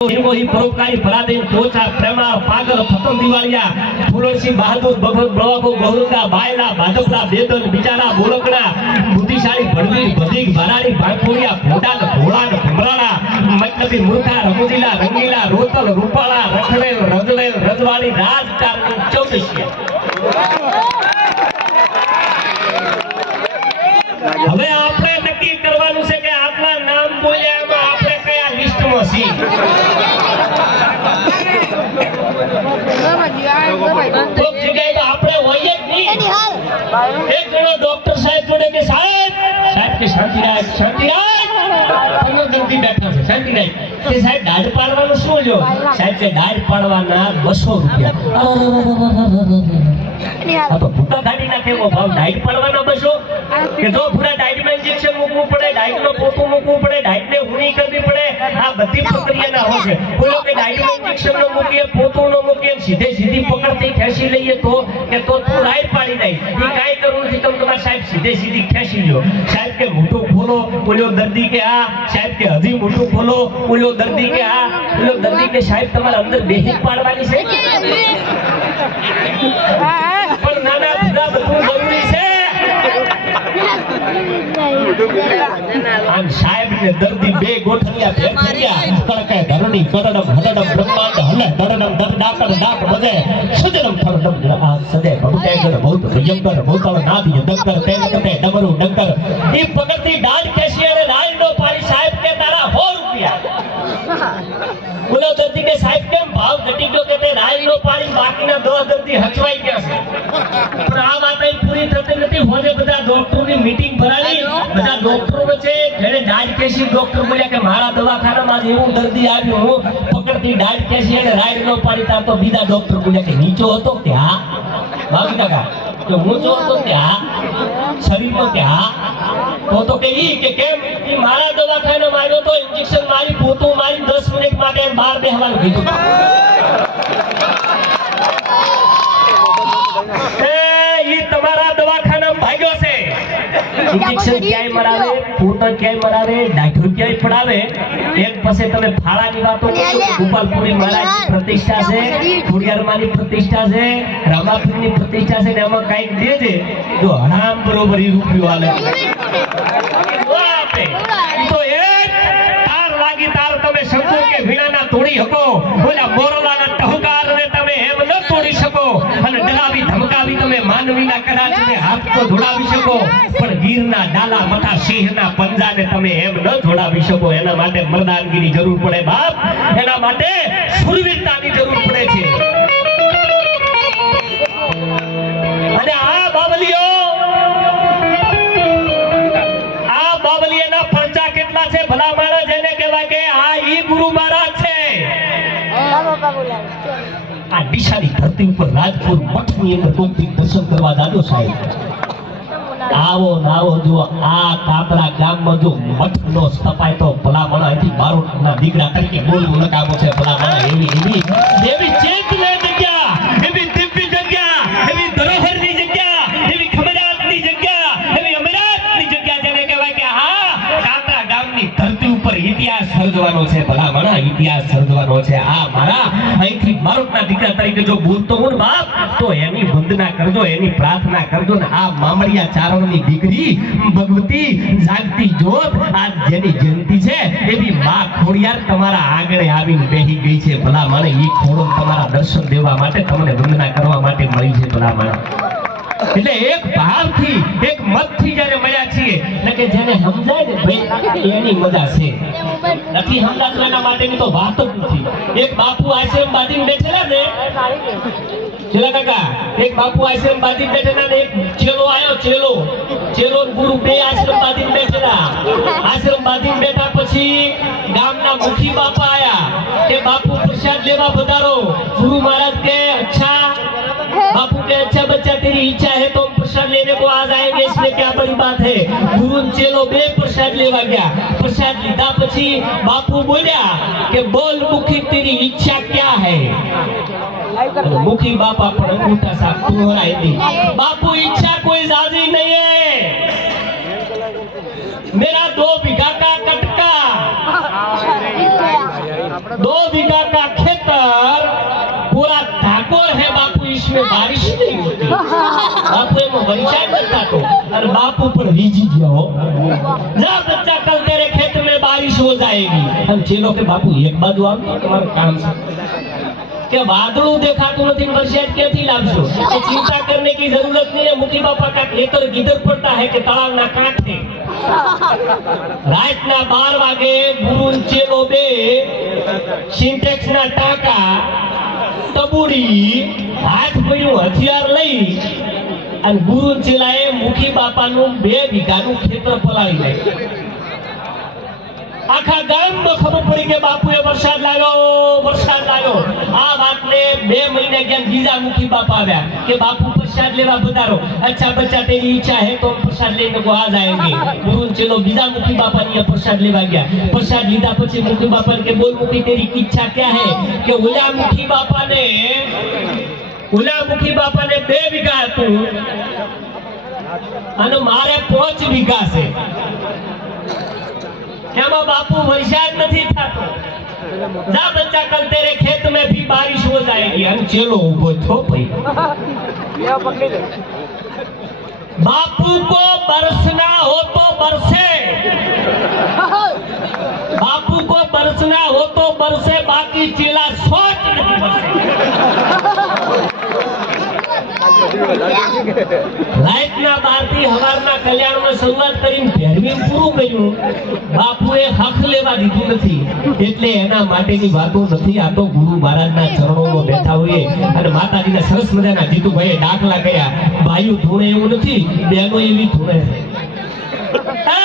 इनको ही परोपकारी भला दे तोचा प्रेमा पागल खतम दिवालिया फूलसिंह बहादुर भगत बळवाको गौरवदा बायला भाजपला बेदन बिचारा बोलकड़ा बुद्धिशाली भड़वी बधीक भराड़ी भांखोड़िया भोडा न भोळा न भमराड़ा मतलबी मूर्खा रमूजीला रंगीला रोतल रूपाला रखड़े रजड़े रजवाड़ी राजकारणी चौदसिया હવે આપણે નક્કી કરવાનું છે કે આપના નામ બોલ્યામાં આપણે કયા લિસ્ટમાં છીએ કોક જગ્યાએ તો આપણે હોઈએ જ નહીં એક જણો ડોક્ટર સાહેબ જોડે કે સાહેબ કે શાંતિરાજ પનો દર્દી બેઠા છે શાંતિરાજ કે સાહેબ દાઢ પાડવાનું શું જો સાહેબ કે દાઢ પાડવાના 200 રૂપિયા આ તો ભૂકા ગાડી ના કેવો ભાવ ડાઈટ પડવાના બસો કે જો પૂરા ડાઈટ માં ઇન્જેક્શન મૂકવું પડે ડાઈટ નો પોતું મૂકવું પડે ડાઈટ ને હુણી કરવી પડે આ બધી પ્રક્રિયા ના હોય છે બોલો કે ડાઈટ માં ઇન્જેક્શન નો મૂકીએ પોતું નો મૂકીએ સીધે સીધી પકડતી ખેંચી લઈએ તો કે તો તું ડાઈટ પાડી દઈ ઈ કાઈ કરવું નથી તમે તમારા સાહેબ સીધે સીધી ખેંચી લ્યો સાહેબ કે મોટું ખોલો બોલ્યો દર્દી કે આ સાહેબ કે હજી મોટું ખોલો બોલ્યો દર્દી કે આ બોલ્યો દર્દી કે સાહેબ તમારા અંદર બેહી પાડવાની છે પણ નાના ભૂલા બધું જરૂરી છે આમ સાહેબ ને દર્દી બે ગોઠણિયા ભેટ કર્યા કડકે ધરણી કડડમ હડડમ બ્રહ્માંડ હલે ધરડમ ધર ડાકર ડાક બજે સજરમ થરડમ આ સદે ભગતે ગર ભૂત ભયંકર ભૂતળ નાદી દંકર તેલ કતે ડમરુ ડંકર ઈ પગતી દાઢ કેસી અને રાઈ નો પાડી સાહેબ કે તારા 100 રૂપિયા બોલો દર્દી કે સાહેબ કેમ ભાવ ઘટી ગયો કે તે રાઈ નો પાડી બાકીના 10 દર્દી હચવાઈ ગયા છે પણ આ વાત પૂરી થતી નથી હોજે બધા ડોક્ટરોની મીટિંગ ભરાવી બધા ડોક્ટરો વચ્ચે જેને દાઢ કેસી ડોક્ટર બોલ્યા કે મારા દવાખાનામાં એવું દર્દી આવ્યું હું પકડતી દાઢ કેસી અને રાઈ નો પાડી તા તો બીજા ડોક્ટર બોલ્યા કે નીચો હતો કે હા બાબુ કાકા તો ઊંચો હતો કે હા શરીરનો કે હા તો કે ઈ કે કેમ ઈ મારા દવાખાનામાં આવ્યો તો ઇન્જેક્શન મારી પોતું મારી 10 મિનિટ માટે બહાર બેહવાનું કીધું ઈ તમારા દવાખાનામાં ભાગ્યો છે ઇન્જેક્શન ક્યાંય મરાવે પોતું ક્યાંય મરાવે ડાઢું ક્યાંય પડાવે એક પછી તમે ફાળાની વાતો કરો ગોપાલપુરી મહારાજની પ્રતિષ્ઠા છે ખોડિયારમાંની પ્રતિષ્ઠા છે રામાપીરની પ્રતિષ્ઠા છે ને એમાં કંઈક દેજે જો હરામ બરોબર ઈ રૂપિયો આલે તો એક તાર લાગી તાર તમે શંકુ કે વીણાના તોડી શકો ઓલા મોરલાના ટહુકારને તમે એમ ન તોડી શકો અને ડરાવી ધમકાવી તમે માનવીના કદાચને હાથ તો જોડાવી શકો પણ ગીરના ડાલા મથા સિંહના પંજાને તમે એમ ન જોડાવી શકો એના માટે મર્દાનગીની જરૂર પડે બાપ એના માટે શૂરવીરતાની જરૂર પડે છે અને આ બાવલીઓના પરચા કેટલા છે ભલા માણસ જેને કહેવાય કે આ ઈ ગુરુ મહારાજ છે આ દિશાની ધરતી ઉપર રાજપુર મઠની અંદર કોકથી દર્શન કરવા જાજો સાહેબ આવો નાવો જો આ કાપડા ગામમાં જો મઠનો સ્થપાય તો ભલા માણસ અહીંથી બારોટના દીકરા તરીકે બોલવું લગાવો છે ભલા માણસ એવી ચેતને જગ્યા એવી દિવ્ય જગ્યા એવી ધરોહરની જગ્યા એવી ખબરાતની જગ્યા એવી અમરાતની જગ્યા જેને કહેવાય કે હા કાપડા ગામની ધરતી ઉપર ઇતિહાસ સર્જવાનો છે ભલા માણસ ઇતિહાસ સર્જવાનો છે આ મારા અહીંથી બારોટના દીકરા તરીકે જો બોલતો હું બાપ તો એની વંદના કરજો એની પ્રાર્થના કરજો ને આ મામડિયા ચારણની દીકરી ભગવતી જાગતી જ્યોત આજ જેની જયંતિ છે એવી માં ખોડિયાર તમારા આગળ આવીને બેહી ગઈ છે ભલા માણે ઈ ખોડો તમારા દર્શન દેવા માટે તમને વંદના કરવા માટે મળી છે ભલા માણે એટલે એક ભાવથી એક મતથી જ્યારે મળ્યા છીએ એટલે કે જેને સમજાય ને ભાઈ એની મજા છે નથી સમજાતું એના માટેની તો વાત જ નથી એક બાપુ આશ્રમ બાંધીને બેઠેલા ને ચેલા કાકા એક બાપુ આશ્રમ બાંધીને બેઠેલા ને એક ચેલો આવ્યો ચેલો ગુરુ બે આશ્રમ બાંધીને બેઠેલા આશ્રમ બાંધીને બેઠા પછી ગામના મુખી બાપા આયા કે બાપુ પ્રસાદ લેવા પધારો ગુરુ મહારાજ કે અચ્છા बापू के अच्छा बच्चा तेरी इच्छा है तो प्रसाद लेने को आज आएंगे इसमें क्या बड़ी बात है गुरु चेलो बे प्रसाद लेवा गया प्रसाद लीधा પછી બાપુ બોલ્યા કે બોલ મુખી तेरी इच्छा क्या है मुखी बापा पर अंगूठा सा कुहराई दी बापू इच्छा कोई ज्यादा नहीं है मेरा 2 बीघा का कटका 2 बीघा का खेतर पूरा ठाकुर है बापू, इसमें बारिश नहीं होती। बापू में वर्षा नहीं तो और बापू पर वीजी दिया हो जा बच्चा, कल तेरे खेत में बारिश हो जाएगी। हम चेलो के बापू एक बाजू आओ, तुम्हारा काम से કે વાદળું દેખાતું નથી, વરસાદ ક્યાંથી લાવશો? એ ચિંતા करने की जरूरत नहीं है। मुखी बापा का खेतर किधर पड़ता है कि तलावना कांठे। रातना 12 वागे गुरु चेलो बे सिंटेक्स ना टाका तबूड़ी हाथ पड्યું હથિયાર લઈ અને ગુરુ ચેલાએ મુખી બાપાનું 2 વીઘાનું ખેતર પલાળી નાખ્યું। આખા ગામમાં ખબર પડી કે બાપુએ વરસાદ લાવ્યો। આ વાતને 2 મહિને ગયા, બીજા મુખી બાપા આવ્યા કે બાપુ પ્રસાદ લેવા પધારો। अच्छा बच्चा तेरी इच्छा है तो प्रसाद लेने को आ जाएंगे। गुरु चलो बीजा मुखी बापा ने प्रसाद लेवा गया। प्रसाद लीधा પછી मुखी बापा के बोल मुखी तेरी इच्छा क्या है? કે ઓલા મુખી બાપા ને 2 વીઘા હતું અને મારે 5 વીઘા છે। કેમાં બાપુ વરસાદ નથી થતો? जा बच्चा, कल तेरे खेत में भी बारिश हो जाएगी। हम चलो उभो थो भाई। बापू को बरसना हो तो बरसे, बापू को बरसना हो तो बरसे, बाकी चेला सोच नहीं बरसे। રાતના 12 થી હવારના કલ્યાણમાં શરૂઆત કરીને ભેરવીને પૂરું કર્યું। બાપુએ હક લેવા દીધું નથી, એટલે એના માટેની વાતો નથી। આ તો ગુરુ મહારાજના ચરણોમાં બેઠા હોઈએ અને માતાજીના સરસ મજાના જીતુભાઈએ દાખલા કર્યા। ભાઈઓ ધૂણે એવું નથી, બહેનો એવી ધૂણે છે। એ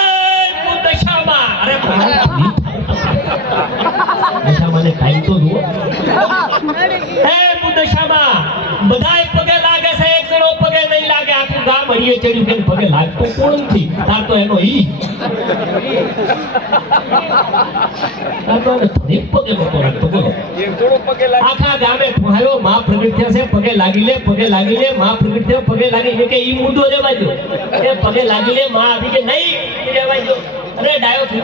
દશામાં, અરે દશામાં ને ટાઈમ તો જુઓ। એ દશામાં બધાય પગે લાગે છે, એક જણો પગે નહીં લાગે। આખું ગામ હરિયે ચડ્યું કે પગે લાગતો કોણ નથી? તાર તો એનો ઈ તાર તો એને થોડીક પગે નતો લાગતો, બોલો। આખા ગામે ભાઈઓ માં પ્રગટ થયા છે, પગે લાગી લે, પગે લાગી લે, માં પ્રગટ થયા, પગે લાગી લે। કે ઈ મુદ્દો રહેવા દો, એ પગે લાગી લે, માં આવી કે નહીં રહેવા દો। અરે ડાયો થઈ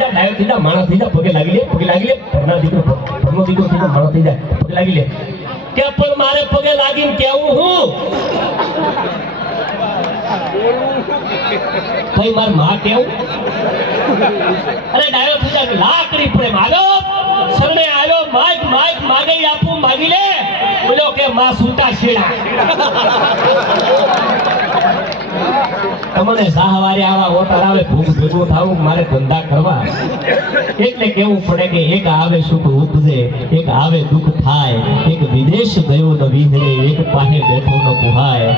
જા, માણસ થઈ જા, પગે લાગી લે, પગે લાગી લે। ભરનો દીકરો થઈ જા, માણસ થઈ જાય, પગે લાગી લે। કે પણ મારે પગે લાગીને કેવું હું ભાઈ માર માં કેવું? અરે ડાયો થઈ જાય, લાકડી પડે માગો સરને આવ્યો, માગે આપું, માગી લે। બોલો કે માં સૂતા છેડા। તમને સાહવારે આવા ઓટાર આવે, ભૂખ ભેગું થાવું, મારે ધંધા કરવા, એટલે કેવું પડે કે એક આવે સુખ ઉપજે, એક આવે દુઃખ થાય, એક વિદેશ ગયો ન વિહરે, એક પાહે બેઠો ન પુહાય।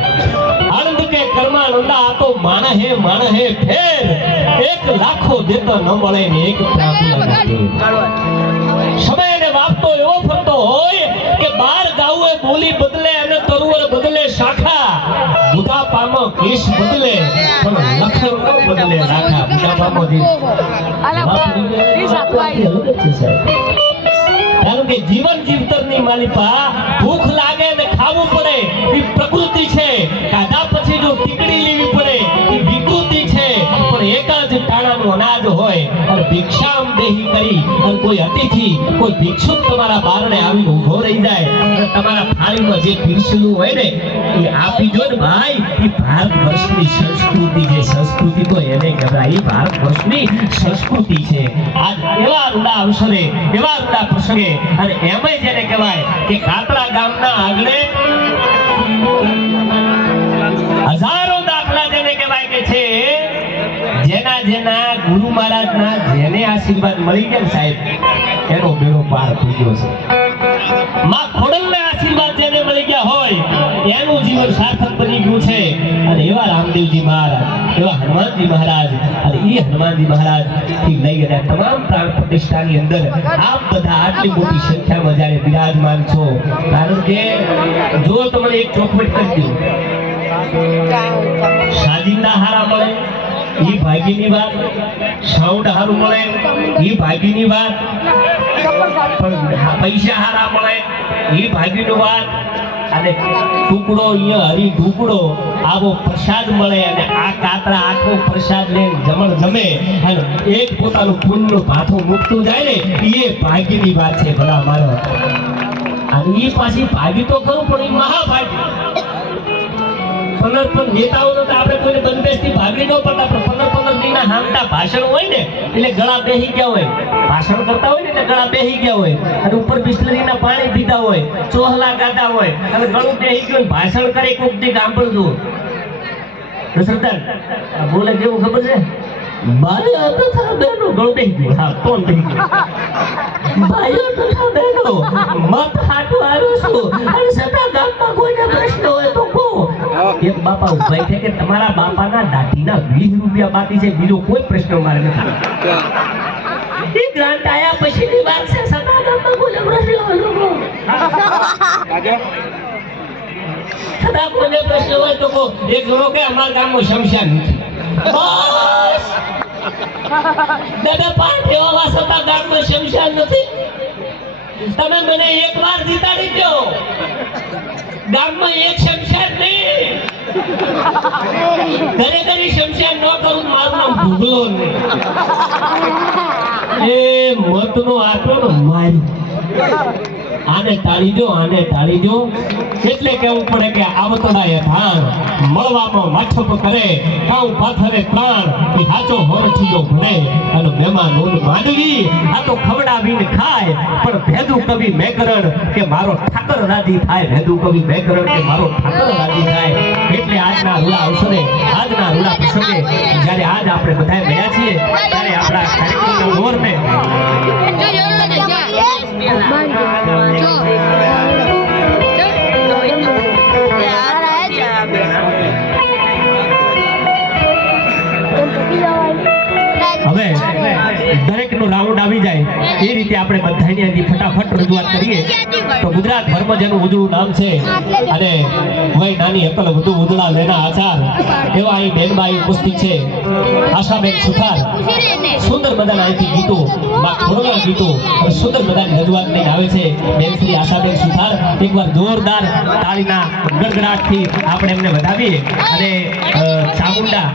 આનંદ કે કર્માનંદા, આ તો માણ હે ફેર, એક લાખો દેતો ન મળે ને એક સમય ને વાપતો એવો ફરતો હોય કે 12 ગાઉએ બોલી બદલે અને તરુવર બદલે શાખા, બુઢાપામાં કેશ બદલે પણ લખન ન બદલે રાખા। બુઢાપામાં કારણ કે જીવન જીવતરની માલિપા ભૂખ લાગે ને ખાવું પડે એ પ્રકૃતિ છે। ખાધા પછી જો ટીકડી લેવી પડે એ વિકૃતિ છે। પણ એક જ ટાણાનું અનાજ હોય અને ભિક્ષામ દેહી કરી અને કોઈ અતિથિ, કોઈ ભિક્ષુક તમારા બારણે આવીને ઊભો રહી જાય અને તમારા થાળીમાં જે પીરસેલું હોય ને એ આપી દો ને ભાઈ, એ ભારત વર્ષની સંસ્કૃતિ છે। સંસ્કૃતિ તો એને કહેવાય, એ ભારત વર્ષની સંસ્કૃતિ છે। આજ એવા રૂડા અવસરે, એવા રૂડા પ્રસંગે અને એમાં જેને કહેવાય કે કાતરા ગામના આંગણે હજારો દાખલા જેને કહેવાય કે છે, જેના ગુરુ મહારાજના જેને આશીર્વાદ મળી ગયા સાહેબ, એનો બેડો પાર થઈ ગયો છે। માં ખોડલના આશીર્વાદ જેને મળી ગયા હોય એનું જીવન સાર્થક બની ગયું છે। અને એવા રામદેવજી મહારાજ, એવા હનુમાનજી મહારાજ, અને એ હનુમાનજી મહારાજ થી લઈ અને તમામ પ્રાણ પ્રતિષ્ઠાની અંદર આપ બધા આટલી મોટી સંખ્યામાં જ્યારે બિરાજમાન છો, કારણ કે જો તમને એક ચોખવટ કરી દઉં, સાજિંદા હારા મળે એ ભાગ્યની વાત, સાઉન્ડ હારું મળે એ ભાગ્યની વાત, પણ પૈસા હારા મળે એ ભાગ્યની વાત, અને ટુકડો અહીંયા હરી ઢુકડો આવો પ્રસાદ મળે અને આ કાતરા આખો પ્રસાદ લઈને જમણ જમે અને એક પોતાનું પુણ્યનું ભાથું મૂકતું જાય ને એ ભાગ્યની વાત છે ભલા મારો. અને એ પાછી ભાગી તો ખરું પણ એ મહાભાગી. પણ નેતાઓનો તો આપણે કોઈને બંધબેસથી ભાગી ન પડતા, પણ 15 દિનના હામટા ભાષણ હોય ને એટલે ગળા બેહી ગયા હોય, ભાષણ કરતા હોય ને એટલે ગળા બેહી ગયા હોય અને ઉપર બિસ્લરીના પાણી પીધા હોય, ચોહલા ગાતા હોય અને ગળું બેહી ગયું ભાષણ કરે કોક દી સાંભળજો. સરદાર બોલે કેવું ખબર છે? ભાઈઓ તથા બહેનો ગળું બેહી ગયું. હા, કોણ બેહી ગયું? ભાઈઓ તથા બહેનો મત હાટું આવ્યો છું અને સદા ગામમાં કોઈને પ્રશ્ન હોય તો કહો. એક બાપા ઉભા છે કે તમારા બાપાના દાઢીના 20 રૂપિયા બાકી છે, બીજો કોઈ પ્રશ્ન મારે નથી. એ ગ્રાન્ટ આયા પછીની વાત છે, સદા ગામમાં કોઈને પ્રશ્ન હોય તો કહો. સદા કોઈને પ્રશ્ન હોય તો કહો. એક જણો કે અમારા ગામમાં શમશાન નથી. બસ દાદા પાંચ એવા સદા ગામમાં શમશાન નથી. તમે મને એકવાર જીતાડી દો, ગામમાં એક શમશાન નહીં. ઘરે ઘરે શમશાન ન કરું, મારું નામ ભૂગલો નહીં. એ મતનો આટલો ને માર્યું. આને ટાળી દો, આને ટાળી દો. એટલે કેવું પડે કે આવતડાએ ધાન મળવામાં માછપ કરે, કાઉ પાથરે પ્રાણ એ હાચો હોરઠીઓ ભણે અને મહેમાન ઓન માંડવી આ તો ખવડાવીને ખાય. પણ ભેદુ કવિ મેકરણ કે મારો ઠાકર રાજી થાય, ભેદુ કવિ મેકરણ કે મારો ઠાકર રાજી થાય. એટલે આજના રૂડા અવસરે, આજના રૂડા પ્રસંગે જ્યારે આજ આપણે બધાએ મળ્યા છીએ ત્યારે આપણા કાર્યક્રમના ઓરને હવે દરેકનો રાઉન્ડ આવી જાય એ રીતે આપણે બધાની અહીંથી ફટાફટ રજૂઆત કરીએ. તો ગુજરાત ભરમાં જેનું ઉજળું નામ છે અને વય નાની અકલ વધુ ઉજળા લેના આચાર એવા અહીં બેનબાઈ ઉપસ્થિત છે. આશાબેન સુથાર સુંદર મજાના અહીંથી ગીતો, માં ખોડલા ગીતો સુંદર મજાની રજૂઆત લઈને આવે છે. બેન શ્રી આશાબેન સુથાર એકવાર જોરદાર તાળીના ગડગડાટથી આપણે એમને વધાવીએ. અને ચામુંડા